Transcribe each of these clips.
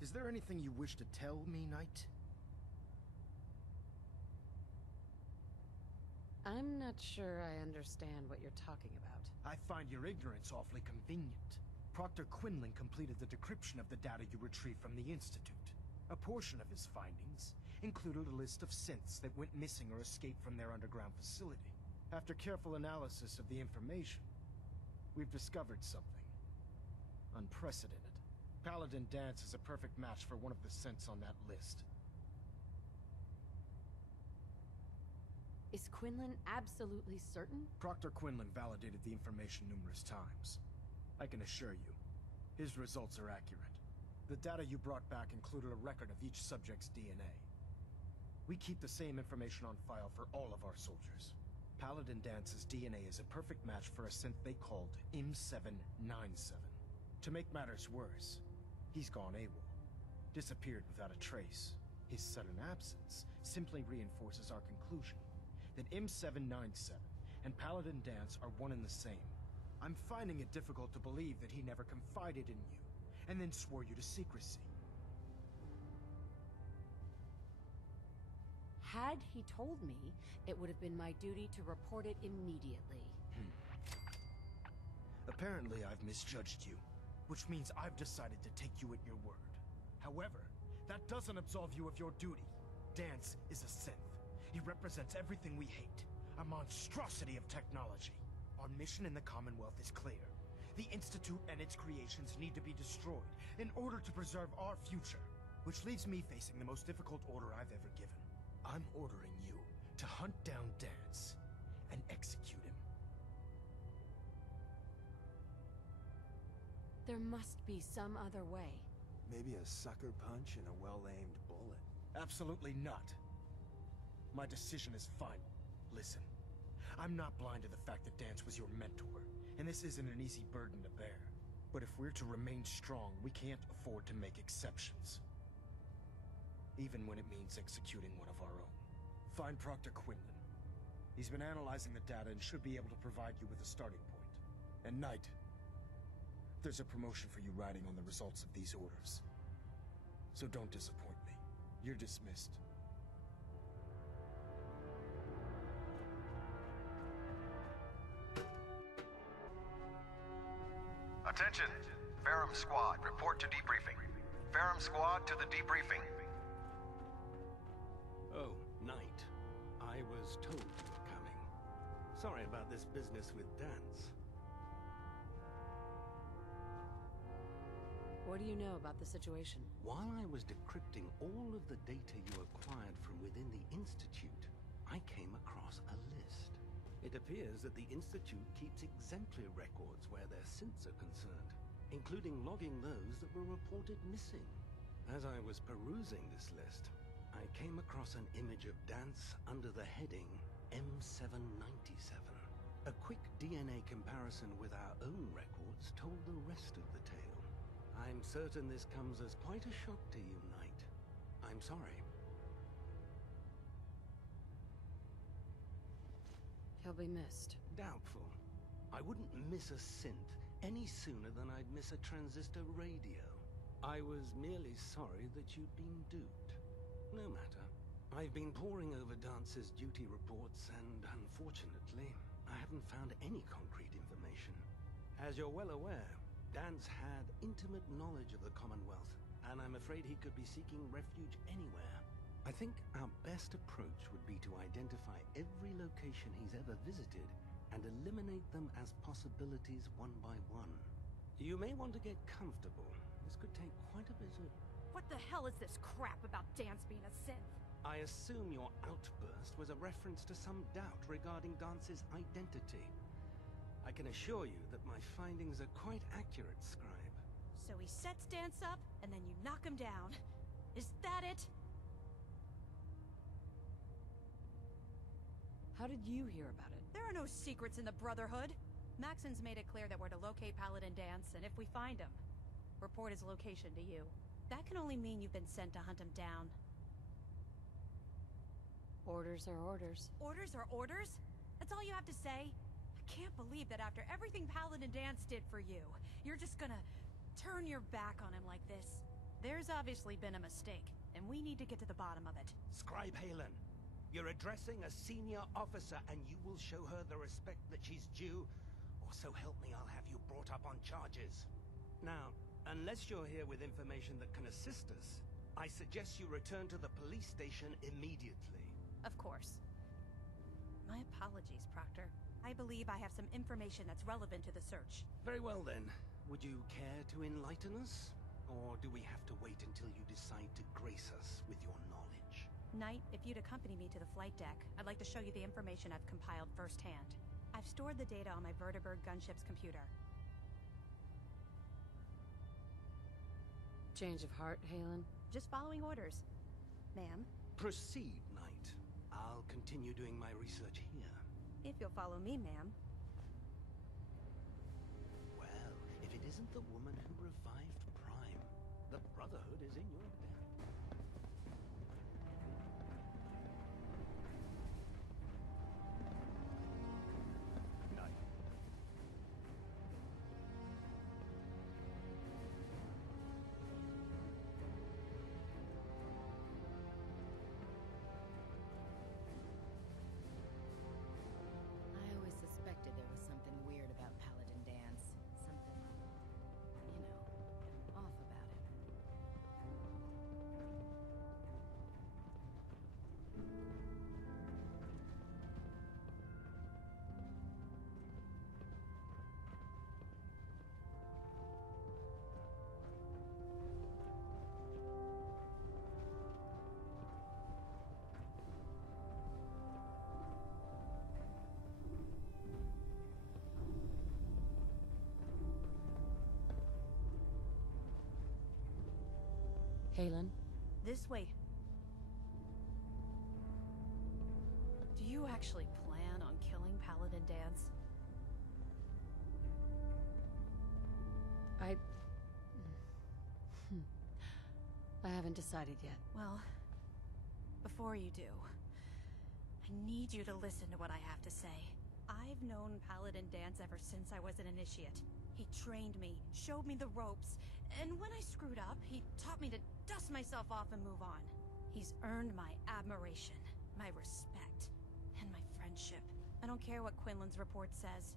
Is there anything you wish to tell me, Knight? I'm not sure I understand what you're talking about. I find your ignorance awfully convenient. Proctor Quinlan completed the decryption of the data you retrieved from the Institute. A portion of his findings included a list of synths that went missing or escaped from their underground facility. After careful analysis of the information, we've discovered something unprecedented. Paladin Danse is a perfect match for one of the synths on that list. Is Quinlan absolutely certain? Proctor Quinlan validated the information numerous times. I can assure you, his results are accurate. The data you brought back included a record of each subject's DNA. We keep the same information on file for all of our soldiers. Paladin Danse's DNA is a perfect match for a synth they called M797. To make matters worse, he's gone AWOL. Disappeared without a trace. His sudden absence simply reinforces our conclusion that M797 and Paladin Danse are one and the same. I'm finding it difficult to believe that he never confided in you, and then swore you to secrecy. Had he told me, it would have been my duty to report it immediately. Apparently I've misjudged you, which means I've decided to take you at your word. However, that doesn't absolve you of your duty. Danse is a synth. He represents everything we hate, a monstrosity of technology. Our mission in the Commonwealth is clear. The Institute and its creations need to be destroyed in order to preserve our future, which leaves me facing the most difficult order I've ever given. I'm ordering you to hunt down Danse and execute him. There must be some other way. Maybe a sucker punch and a well-aimed bullet. Absolutely not. My decision is final. Listen, I'm not blind to the fact that Danse was your mentor, and this isn't an easy burden to bear. But if we're to remain strong, we can't afford to make exceptions. Even when it means executing one of our own. Find Proctor Quinlan. He's been analyzing the data and should be able to provide you with a starting point. And Knight, there's a promotion for you riding on the results of these orders. So don't disappoint me. You're dismissed. Attention! Ferrum Squad, report to debriefing. Ferrum Squad to the debriefing. Oh, Knight. I was told you were coming. Sorry about this business with Danse. What do you know about the situation? While I was decrypting all of the data you acquired from within the Institute, I came across a list. It appears that the Institute keeps exemplary records where their synths are concerned, including logging those that were reported missing. As I was perusing this list, I came across an image of Danse under the heading M797. A quick DNA comparison with our own records told the rest of the tale. I'm certain this comes as quite a shock to you, Knight. I'm sorry. He'll be missed. Doubtful. I wouldn't miss a synth any sooner than I'd miss a transistor radio. I was merely sorry that you'd been duped. No matter. I've been poring over Dance's duty reports, and unfortunately, I haven't found any concrete information. As you're well aware, Danse had intimate knowledge of the Commonwealth, and I'm afraid he could be seeking refuge anywhere. I think our best approach would be to identify every location he's ever visited and eliminate them as possibilities one by one. You may want to get comfortable. This could take quite a bit of... What the hell is this crap about Danse being a synth? I assume your outburst was a reference to some doubt regarding Dance's identity. I can assure you that my findings are quite accurate, Scribe. So he sets Danse up, and then you knock him down. Is that it? How did you hear about it? There are no secrets in the Brotherhood. Maxson's made it clear that we're to locate Paladin Danse, and if we find him, report his location to you. That can only mean you've been sent to hunt him down. Orders are orders. Orders are orders? That's all you have to say? I can't believe that after everything Paladin Danse did for you, you're just gonna turn your back on him like this. There's obviously been a mistake, and we need to get to the bottom of it. Scribe Haylen, you're addressing a senior officer, and you will show her the respect that she's due, or so help me, I'll have you brought up on charges. Now, unless you're here with information that can assist us, I suggest you return to the police station immediately. Of course. My apologies, Proctor. I believe I have some information that's relevant to the search. Very well then. Would you care to enlighten us? Or do we have to wait until you decide to grace us with your knowledge? Knight, if you'd accompany me to the flight deck, I'd like to show you the information I've compiled firsthand. I've stored the data on my vertibird gunship's computer. Change of heart, Haylen? Just following orders. Ma'am, Proceed, Knight. I'll continue doing my research here. if you'll follow me, ma'am. Well, if it isn't the woman who revived Prime, the Brotherhood is in your debt. Knight. I always suspected there was something weird about Paladin Danse. Something, off about him. Haylen? This way. Do you actually plan on killing Paladin Danse? I haven't decided yet. Well, before you do, I need you to listen to what I have to say. I've known Paladin Danse ever since I was an initiate. He trained me, showed me the ropes, and when I screwed up, he taught me to dust myself off and move on. He's earned my admiration, my respect, and my friendship. I don't care what Quinlan's report says.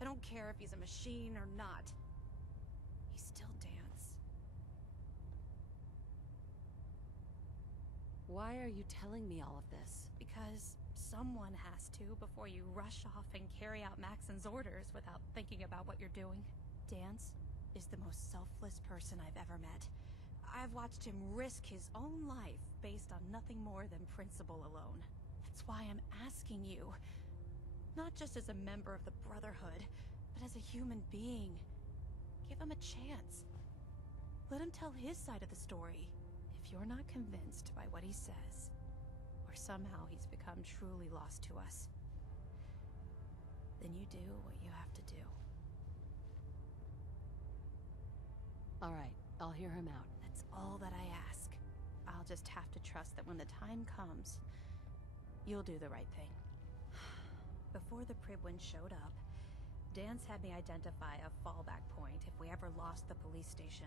I don't care if he's a machine or not. He's still Danse. Why are you telling me all of this? Because someone has to before you rush off and carry out Maxson's orders without thinking about what you're doing. Danse is the most selfless person I've ever met. I've watched him risk his own life based on nothing more than principle alone. That's why I'm asking you, not just as a member of the Brotherhood, but as a human being. Give him a chance. Let him tell his side of the story. If you're not convinced by what he says, or somehow he's become truly lost to us, then you do what you have to do. All right, I'll hear him out. That's all that I ask. I'll just have to trust that when the time comes, you'll do the right thing. Before the Prydwen showed up, Danse had me identify a fallback point if we ever lost the police station.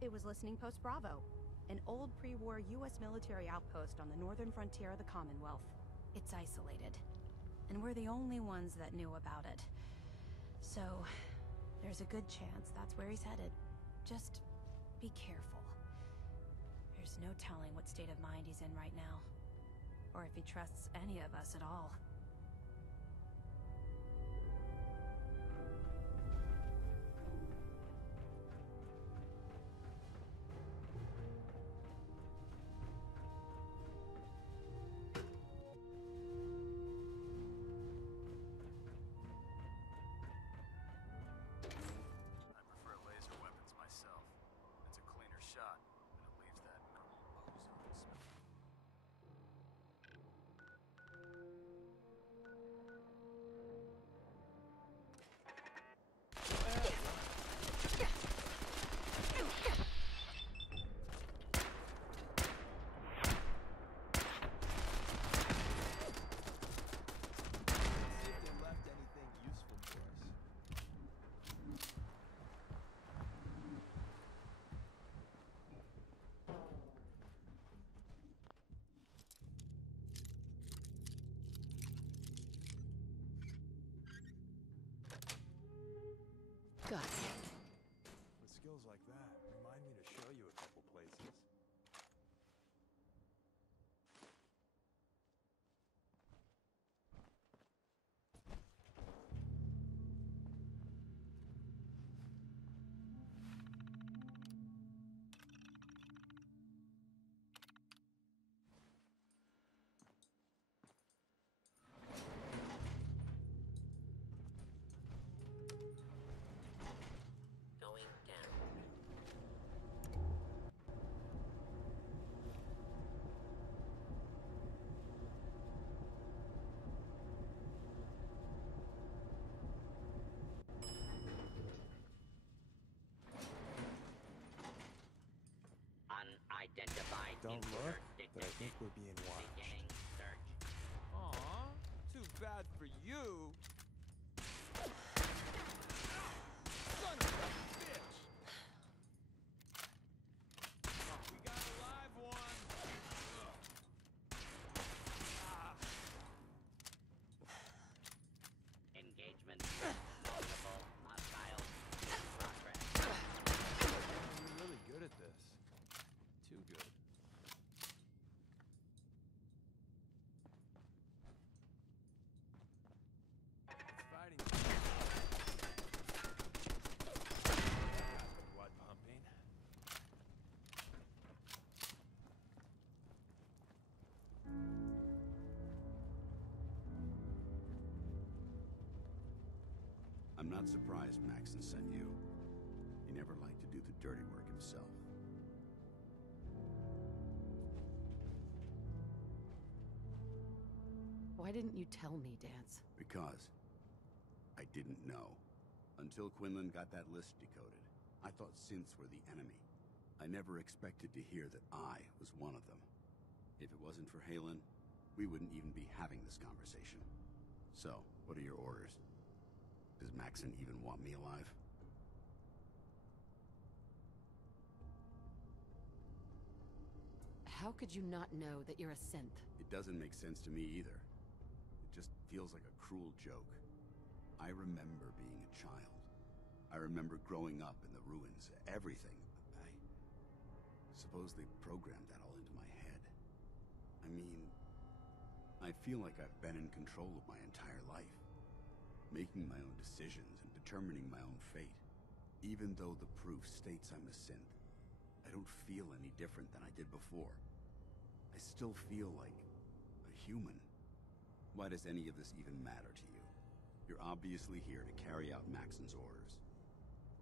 It was Listening Post Bravo, an old pre-war US military outpost on the northern frontier of the Commonwealth. It's isolated, and we're the only ones that knew about it. So, there's a good chance that's where he's headed. Just be careful. There's no telling what state of mind he's in right now, or if he trusts any of us at all. I prefer laser weapons myself. It's a cleaner shot, and it leaves that cool ozone smell. Guts. With skills like that, remind me to show you a couple places. Going down. Unidentified Don't look, intruder but I think detected. we're being watched. Beginning search. Aw, too bad for you. Son of a bitch! Oh, we got a live one. Engagement. Multiple hostile. Progress. You're really good at this. Too good. It's fighting. Blood pumping. I'm not surprised Maxson sent you. He never liked to do the dirty work himself. Why didn't you tell me, Danse? Because I didn't know. Until Quinlan got that list decoded, I thought synths were the enemy. I never expected to hear that I was one of them. If it wasn't for Haylen, we wouldn't even be having this conversation. So, what are your orders? Does Maxson even want me alive? How could you not know that you're a synth? It doesn't make sense to me either. It just feels like a cruel joke. I remember being a child. I remember growing up in the ruins, everything. I suppose they programmed that all into my head. I mean, I feel like I've been in control of my entire life, making my own decisions and determining my own fate. Even though the proof states I'm a synth, I don't feel any different than I did before. I still feel like a human. Why does any of this even matter to you? You're obviously here to carry out Maxson's orders.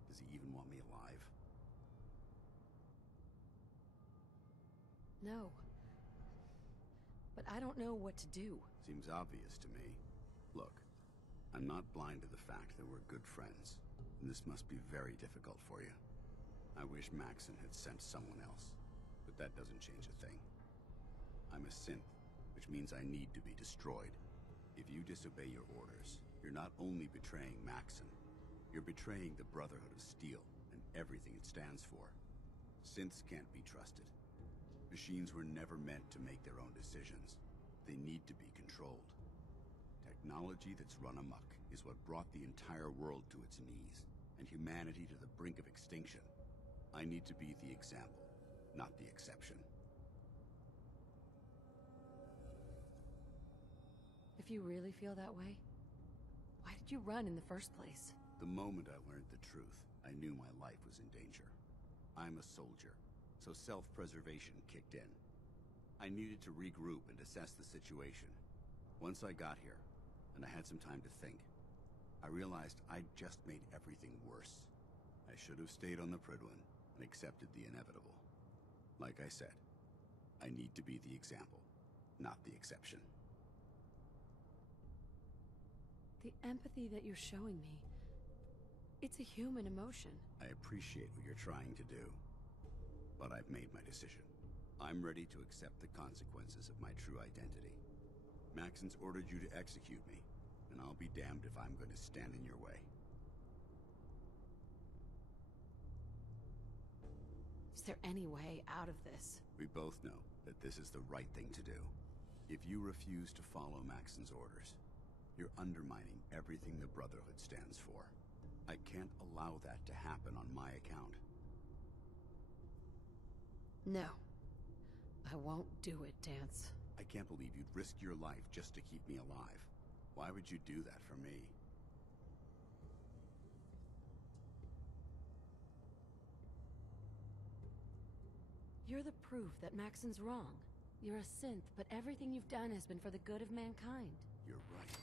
Does he even want me alive? No. But I don't know what to do. Seems obvious to me. Look, I'm not blind to the fact that we're good friends, and this must be very difficult for you. I wish Maxson had sent someone else, but that doesn't change a thing. I'm a synth, which means I need to be destroyed. If you disobey your orders, you're not only betraying Maxson, you're betraying the Brotherhood of Steel and everything it stands for. Synths can't be trusted. Machines were never meant to make their own decisions. They need to be controlled. Technology that's run amok is what brought the entire world to its knees, and humanity to the brink of extinction. I need to be the example, not the exception. If you really feel that way, why did you run in the first place? The moment I learned the truth, I knew my life was in danger. I'm a soldier, so self-preservation kicked in. I needed to regroup and assess the situation. Once I got here, and I had some time to think, I realized I'd just made everything worse. I should have stayed on the Prydwen and accepted the inevitable. Like I said, I need to be the example, not the exception. The empathy that you're showing me, it's a human emotion. I appreciate what you're trying to do, but I've made my decision. I'm ready to accept the consequences of my true identity. Maxson's ordered you to execute me, and I'll be damned if I'm going to stand in your way. Is there any way out of this? We both know that this is the right thing to do. If you refuse to follow Maxson's orders, you're undermining everything the Brotherhood stands for. I can't allow that to happen on my account. No. I won't do it, Danse. I can't believe you'd risk your life just to keep me alive. Why would you do that for me? You're the proof that Maxson's wrong. You're a synth, but everything you've done has been for the good of mankind. You're right.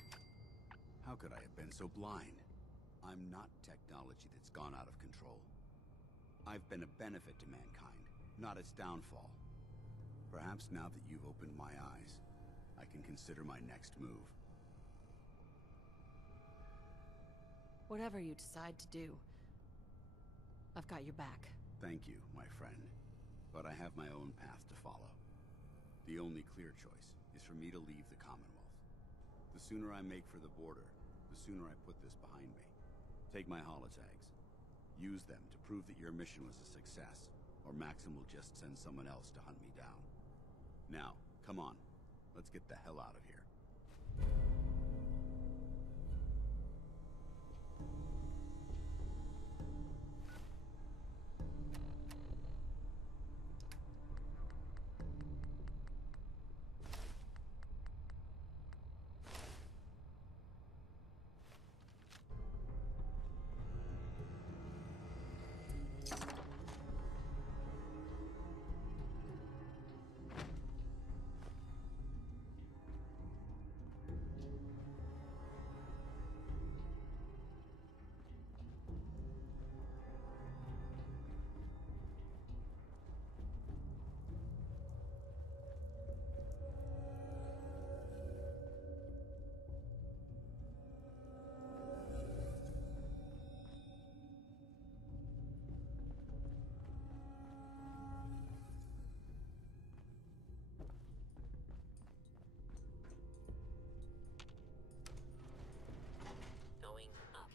How could I have been so blind? I'm not technology that's gone out of control. I've been a benefit to mankind, not its downfall. Perhaps now that you've opened my eyes, I can consider my next move. Whatever you decide to do, I've got your back. Thank you, my friend. But I have my own path to follow. The only clear choice is for me to leave the Commonwealth. The sooner I make for the border, the sooner I put this behind me. Take my holotags. Use them to prove that your mission was a success, or Maxson will just send someone else to hunt me down. Now, come on. Let's get the hell out of here. Going up.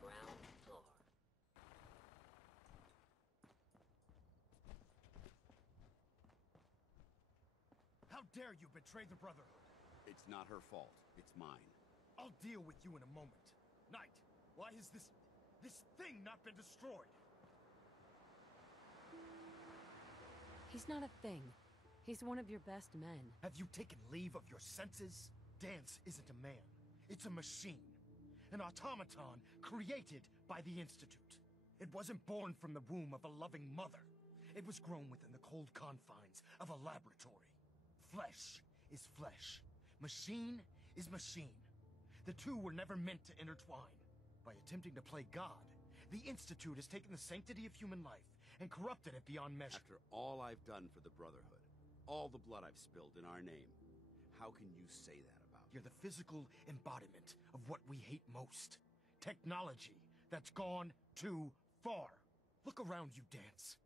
Ground floor. How dare you betray the Brotherhood? It's not her fault. It's mine. I'll deal with you in a moment. Knight, why has this thing not been destroyed? He's not a thing. He's one of your best men. Have you taken leave of your senses? Danse isn't a man. It's a machine. An automaton created by the Institute. It wasn't born from the womb of a loving mother. It was grown within the cold confines of a laboratory. Flesh is flesh. Machine is machine. The two were never meant to intertwine. By attempting to play God, the Institute has taken the sanctity of human life and corrupted it beyond measure. After all I've done for the Brotherhood, all the blood I've spilled in our name, how can you say that about me? You're the physical embodiment of what we hate most. Technology that's gone too far. Look around you, Danse.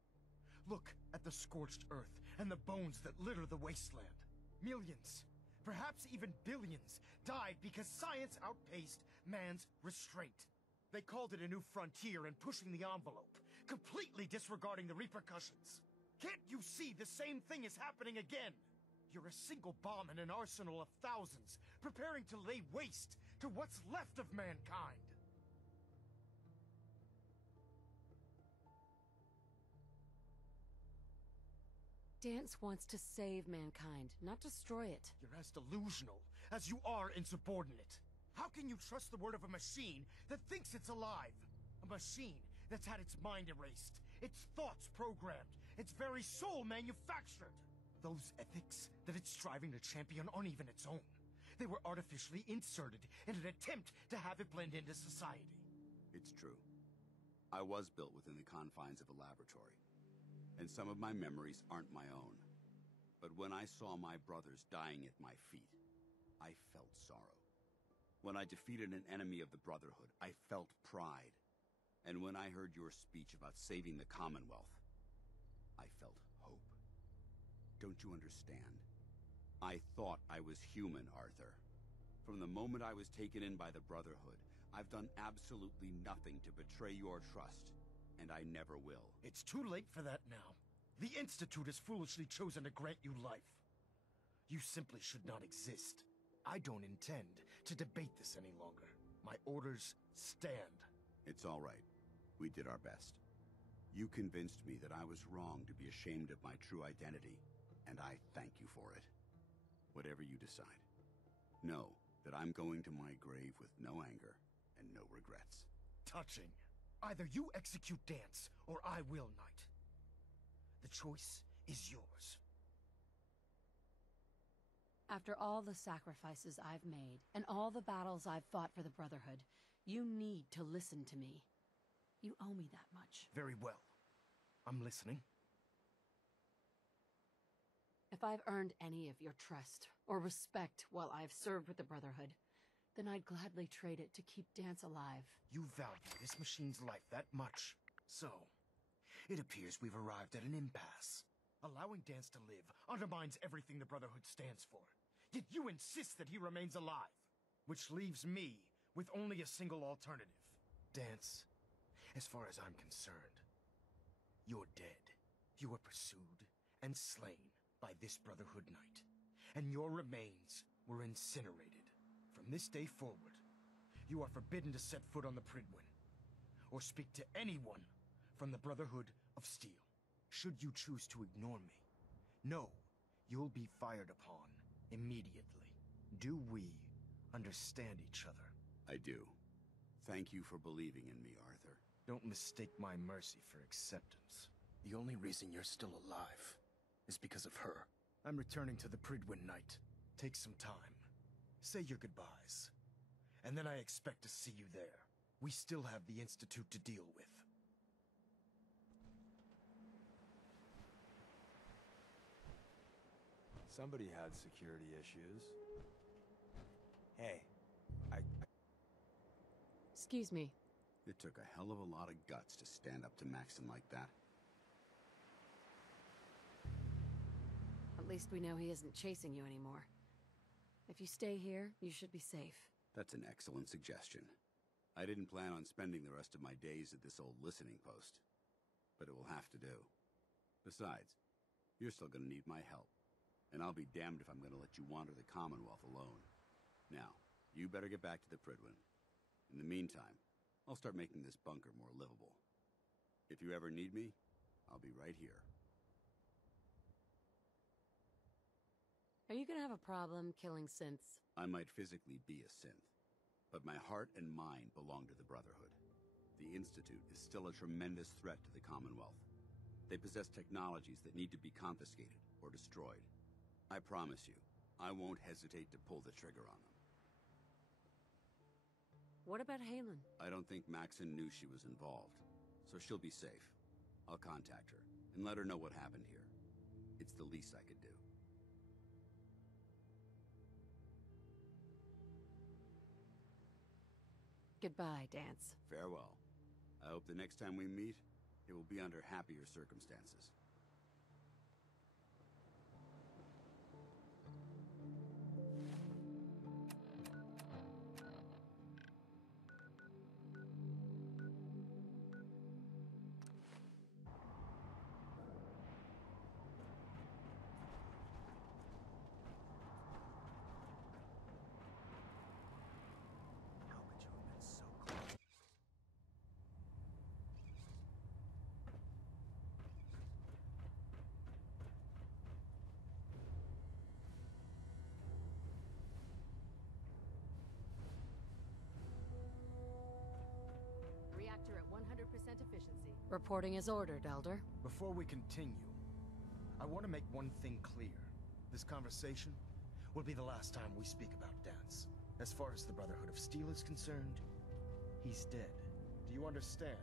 Look at the scorched earth and the bones that litter the wasteland. Millions, perhaps even billions, died because science outpaced man's restraint. They called it a new frontier and pushing the envelope, completely disregarding the repercussions. Can't you see the same thing is happening again? You're a single bomb in an arsenal of thousands, preparing to lay waste to what's left of mankind. Danse wants to save mankind, not destroy it. You're as delusional as you are insubordinate. How can you trust the word of a machine that thinks it's alive? A machine that's had its mind erased, its thoughts programmed, its very soul manufactured. Those ethics that it's striving to champion aren't even its own. They were artificially inserted in an attempt to have it blend into society. It's true. I was built within the confines of a laboratory, and some of my memories aren't my own. But when I saw my brothers dying at my feet, I felt sorrow. When I defeated an enemy of the Brotherhood, I felt pride. And when I heard your speech about saving the Commonwealth, I felt hope. Don't you understand? I thought I was human, Arthur. From the moment I was taken in by the Brotherhood, I've done absolutely nothing to betray your trust, and I never will. It's too late for that now. The Institute has foolishly chosen to grant you life. You simply should not exist. I don't intend to debate this any longer. My orders stand. It's all right. We did our best. You convinced me that I was wrong to be ashamed of my true identity, and I thank you for it. Whatever you decide, know that I'm going to my grave with no anger and no regrets. Touching. Either you execute Danse, or I will, Knight. The choice is yours. After all the sacrifices I've made, and all the battles I've fought for the Brotherhood, you need to listen to me. You owe me that much. Very well. I'm listening. If I've earned any of your trust or respect while I've served with the Brotherhood, then I'd gladly trade it to keep Danse alive. You value this machine's life that much. So, it appears we've arrived at an impasse. Allowing Danse to live undermines everything the Brotherhood stands for. Yet you insist that he remains alive. Which leaves me with only a single alternative. Danse, as far as I'm concerned, you're dead. You were pursued and slain by this Brotherhood Knight, and your remains were incinerated. From this day forward, you are forbidden to set foot on the Prydwen, or speak to anyone from the Brotherhood of Steel. Should you choose to ignore me, know you'll be fired upon immediately. Do we understand each other? I do. Thank you for believing in me, Arthur. Don't mistake my mercy for acceptance. The only reason you're still alive is because of her. I'm returning to the Prydwen Knight. Take some time. Say your goodbyes. And then I expect to see you there. We still have the Institute to deal with. Somebody had security issues. Hey, Excuse me. It took a hell of a lot of guts to stand up to Maxson like that. At least we know he isn't chasing you anymore. If you stay here, you should be safe. That's an excellent suggestion. I didn't plan on spending the rest of my days at this old listening post, but it will have to do. Besides, you're still gonna need my help, and I'll be damned if I'm gonna let you wander the Commonwealth alone. Now, you better get back to the Prydwen. In the meantime, I'll start making this bunker more livable. If you ever need me, I'll be right here. Are you gonna have a problem killing synths? I might physically be a synth, but my heart and mind belong to the Brotherhood. The Institute is still a tremendous threat to the Commonwealth. They possess technologies that need to be confiscated or destroyed. I promise you, I won't hesitate to pull the trigger on them. What about Haylen? I don't think Maxson knew she was involved, so she'll be safe. I'll contact her and let her know what happened here. It's the least I could do. Goodbye, Danse. Farewell. I hope the next time we meet, it will be under happier circumstances. how could you have been so close? Reactor at 100% efficiency. Reporting as ordered, Elder. Before we continue, I want to make one thing clear. This conversation will be the last time we speak about Danse. As far as the Brotherhood of Steel is concerned, he's dead. Do you understand?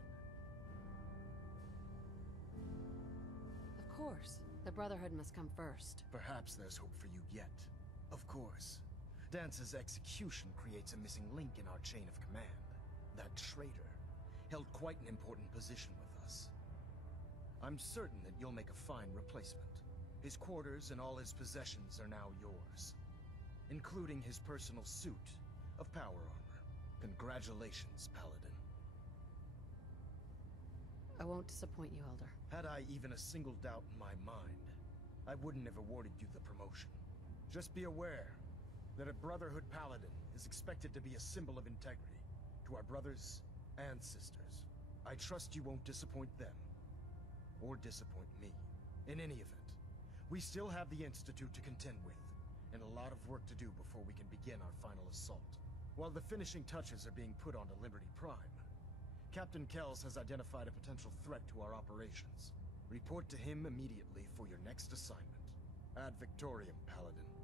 Of course. The Brotherhood must come first. Perhaps there's hope for you yet. Of course. Dance's execution creates a missing link in our chain of command. That traitor held quite an important position with us. I'm certain that you'll make a fine replacement. His quarters and all his possessions are now yours, including his personal suit of power armor. Congratulations, Paladin. I won't disappoint you, Elder. Had I even a single doubt in my mind, I wouldn't have awarded you the promotion. Just be aware that a Brotherhood Paladin is expected to be a symbol of integrity to our brothers and sisters. I trust you won't disappoint them, or disappoint me. In any event, we still have the Institute to contend with, and a lot of work to do before we can begin our final assault. While the finishing touches are being put onto Liberty Prime, Captain Kells has identified a potential threat to our operations. Report to him immediately for your next assignment. Ad Victoriam, Paladin.